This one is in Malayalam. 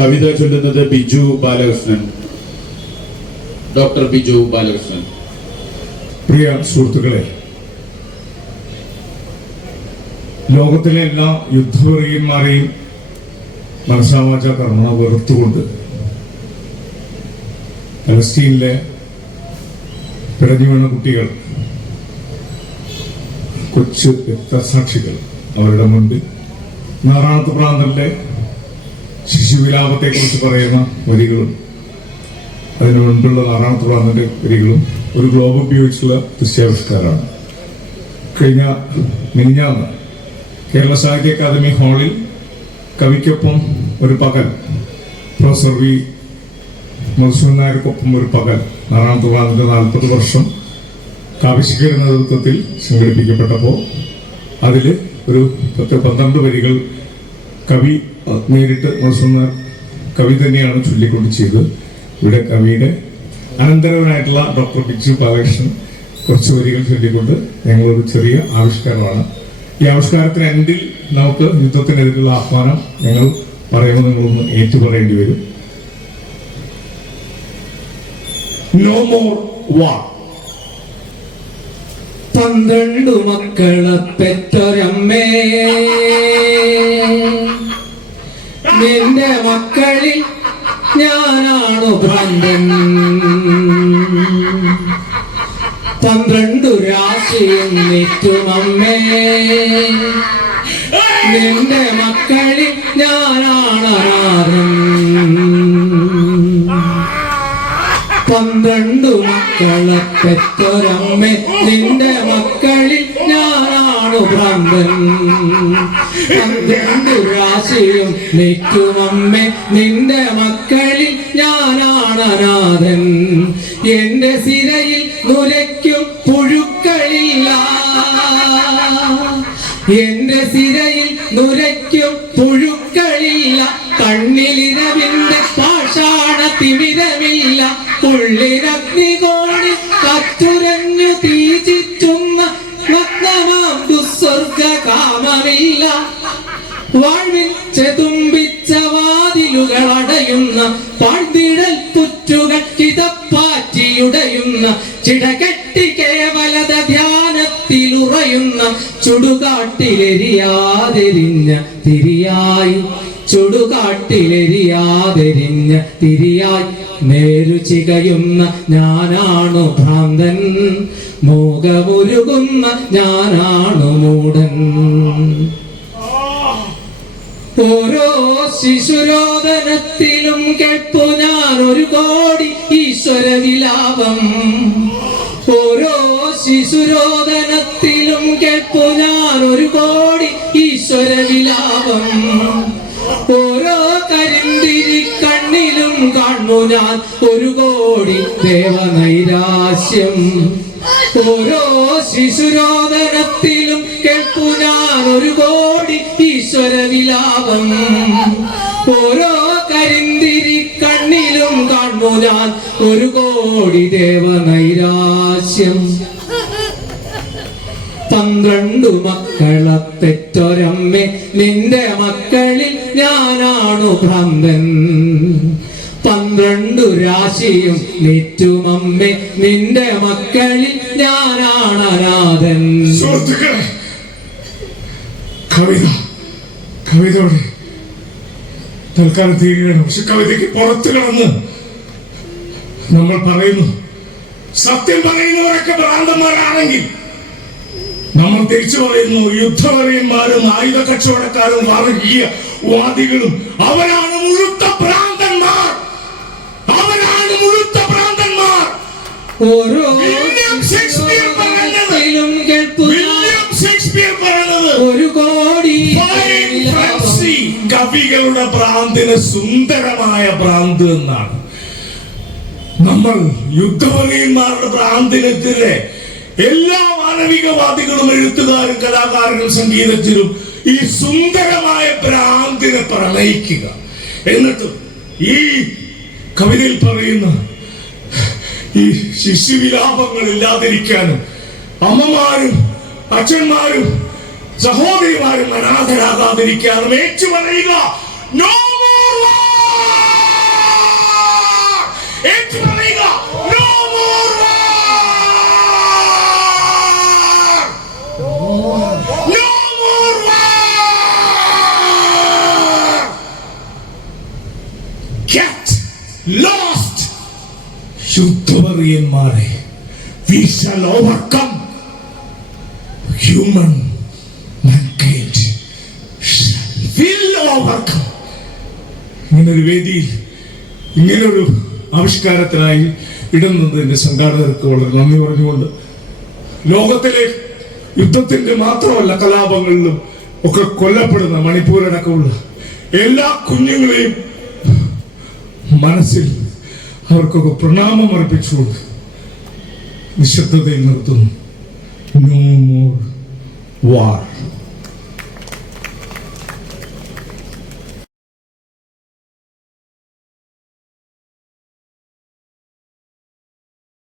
കവിത ചൊല്ലുന്നത് ബിജു ബാലകൃഷ്ണൻ. ഡോക്ടർ ബിജു ബാലകൃഷ്ണൻ. പ്രിയ സുഹൃത്തുക്കളെ ലോകത്തിലെ എല്ലാ യുദ്ധവീരന്മാരെയും മനസ്സാവാച കർമ്മ വെറുത്തുകൊണ്ട് പലസ്തീനിലെ പിടഞ്ഞു വീണ കുട്ടികൾ കൊച്ചു രക്തസാക്ഷികൾ അവരുടെ മുൻപിൽ നാറാണത്ത് പ്രാന്തന്റെ ശിശുവിലാപത്തെ കുറിച്ച് പറയുന്ന വരികളും അതിനു മുൻപുള്ള പ്രാന്തന്റെ വരികളും ഒരു ഗ്ലോബ് ഉപയോഗിച്ചുള്ള ദൃശ്യാവിഷ്കാരമാണ്. കഴിഞ്ഞ മിനിഞ്ഞാന്ന് കേരള സാഹിത്യ അക്കാദമി ഹാളിൽ കവിക്കൊപ്പം ഒരു പകൽ പ്രൊഫസർ വി. മധുസൂദൻ നായർക്കൊപ്പം ഒരു പകൽ പ്രാന്തന്റെ നാൽപ്പത് വർഷം കാവിശികയുടെ നേതൃത്വത്തിൽ സംഘടിപ്പിക്കപ്പെട്ടപ്പോൾ അതിൽ ഒരു പത്ത് പന്ത്രണ്ട് വരികൾ കവി നേരിട്ട് മധുസൂദൻ കവി തന്നെയാണ് ചൊല്ലിക്കൊണ്ട് ചെയ്തത്. ഇവിടെ കവിയുടെ അനന്തരവനായിട്ടുള്ള ഡോക്ടർ ബിജു ബാലകൃഷ്ണൻ കുറച്ച് വരികൾ ചൊല്ലിക്കൊണ്ട് ഞങ്ങളൊരു ചെറിയ ആവിഷ്കാരമാണ്. ഈ ആവിഷ്കാരത്തിന് എൻഡിൽ നമുക്ക് യുദ്ധത്തിനെതിരെയുള്ള ആഹ്വാനം ഞങ്ങൾ പറയുമ്പോൾ നിങ്ങളൊന്ന് ഏറ്റുപറയേണ്ടി വരും. നോ മോർ വാ പന്ത്രണ്ടു മക്കളെ പെറ്റൊരമ്മേ. മക്കളിൽ ഞാനാണു ഭ്രാന്തൻ. പന്ത്രണ്ടു രാശിയും നിറ്റുമമ്മേ നിന്റെ മക്കളിൽ ഞാനാണ് അനാഥൻ പന്ത്രണ്ടു മക്കളെ പെറ്റൊരമ്മ നിന്റെ മക്കളിൽ ഞാനാണു ഭ്രാന്തൻ പന്ത്രണ്ടു രാശിയും നിൽക്കുമമ്മ നിന്റെ മക്കളിൽ ഞാനാണ് അനാഥൻ. എന്റെ സിരയിൽ നുരയ്ക്കും പുഴുക്കളില്ല. എന്റെ സിരയിൽ നുരയ്ക്കും പുഴുക്കളില്ല. കണ്ണിലിരവിന്റെ പാഷാണ തിമിരമില്ല. ഉള്ളിരഗ്നികോണി കത്തുരഞ്ഞു കാമമില്ല വാഴ്വിൽ ചെതുമ്പിച്ച വാതിലുകൾ അടയുന്ന പാഴ്തിടൽ പുറ്റുകൾ കിതപ്പാറ്റിയുടയുന്ന ചിടകെട്ടി കേവലത ധ്യാനത്തിലുറയുന്ന ചുടുകാട്ടിലെരിയാതെരിഞ്ഞ തിരിയായി ചുടുകാട്ടിലെരിയാതെരിഞ്ഞ തിരിയായി. നേരു ചികയുന്ന ഞാനാണു ഭ്രാന്തൻ. മോകമുരുകുന്ന ഞാനാണു മൂടൻ ഓരോ ശിശുരോദനത്തിലും കേൾപ്പു ഞാൻ ഒരു കോടി ഈശ്വര വിലാപം ഓരോ ശിശുരോദനത്തിലും കേൾപ്പു ഞാൻ ഒരു കോടി ഈശ്വര ഞാൻ ഒരു കോടി ദേവനൈരാശ്യം. ഓരോ ശിശുരോദനത്തിലും കേൾപ്പു ഞാൻ ഒരു കോടി ഈശ്വര വിലാപം ഓരോ കരിന്തിരി കണ്ണിലും കാണു ഞാൻ ഒരു കോടി ദേവനൈരാശ്യം. പന്ത്രണ്ടു മക്കളെ തെറ്റൊരമ്മേ നിന്റെ മക്കളിൽ ഞാനാണു ഭ്രാന്തൻ. പന്ത്രണ്ടു രാശിയും നെറ്റുമമ്മേ നിന്റെ മക്കളിൽ ഞാനാണ് അനാഥൻ കവിത കവിതയുടെ തൽക്കാലം തീരുകയാണ്. പക്ഷെ കവിതയ്ക്ക് പുറത്തു കടന്ന് നമ്മൾ പറയുന്നു സത്യം പറയുന്നവരൊക്കെ ഭ്രാന്തന്മാരാണെങ്കിൽ നമ്മൾ തിരിച്ചു പറയുന്നു യുദ്ധവരന്മാരും ആയുധ കച്ചവടക്കാരും വർഗീയ വാദികളും അവരാണ് മുഴുത്ത ഭ്രാന്തന്മാർ ഓരോ ഷേക്സ്പിയർ ഒരു കോടി കവികളുടെ ഭ്രാന്തിന് സുന്ദരമായ ഭ്രാന്ത് എന്നാണ്. നമ്മൾ യുദ്ധവകന്മാരുടെ ഭ്രാന്തിനെതിരെ എല്ലാ മാനവികവാദികളും എഴുത്തുകാരും കലാകാരനും സംഗീതജ്ഞരും ഈ സുന്ദരമായ ഭ്രാന്തിനെ പ്രണയിക്കുക. എന്നിട്ട് ഈ കവിതയിൽ പറയുന്ന ഈ ശിശുവിലാപങ്ങൾ ഇല്ലാതിരിക്കാനും അമ്മമാരും അച്ഛന്മാരും സഹോദരിമാരും അനാഥരാകാതിരിക്കാനും ഏറ്റു പറയുക യുദ്ധവറിയന്മാരെ we human mankind. Will ഇങ്ങനൊരു വേദിയിൽ ഇങ്ങനൊരു ആവിഷ്കാരത്തിനായി ഇടുന്നതിന്റെ സംഘാടകർക്ക് വളരെ നന്ദി പറഞ്ഞുകൊണ്ട് ലോകത്തിലെ യുദ്ധത്തിന്റെ മാത്രമല്ല കലാപങ്ങളിലും ഒക്കെ കൊല്ലപ്പെടുന്ന മണിപ്പൂരടക്കമുള്ള എല്ലാ കുഞ്ഞുങ്ങളെയും മനസ്സിൽ അവർക്കൊക്കെ പ്രണാമം അർപ്പിച്ചുകൊണ്ട് നിശബ്ദതയിൽ നിർത്തുന്നു. നോ മോർ വാർ